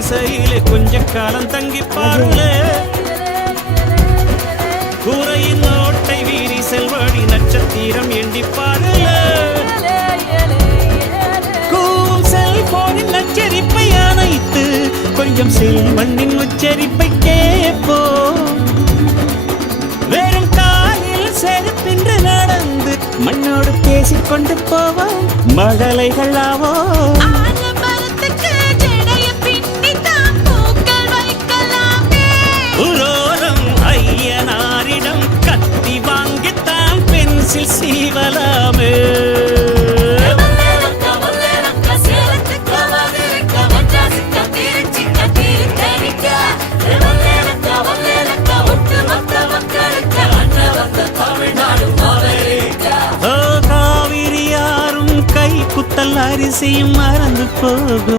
குடிசையிலே கொஞ்ச காலம் தங்கி பாருல கூரையின் ஓட்டை வீரி செல்வாடி நட்சத்திரம் எண்ணி பாருல கூவும் செல்போனின் நச்சரிப்பை அணைத்து கொஞ்சம் செல்வண்ணின் உச்சரிப்பை கேட்போ வெறும் காலில் செருப்பின்று நடந்து மண்ணோடு பேசிக்கொண்டு போவோம் மழலைகளாவோ உரோரம் ஐயனாரிடம் கத்தி வாங்கித்தான் பென்சில் சீவலாமே காவிரி யாரும் கை குத்தல் அரிசியும் மறந்து போகும்.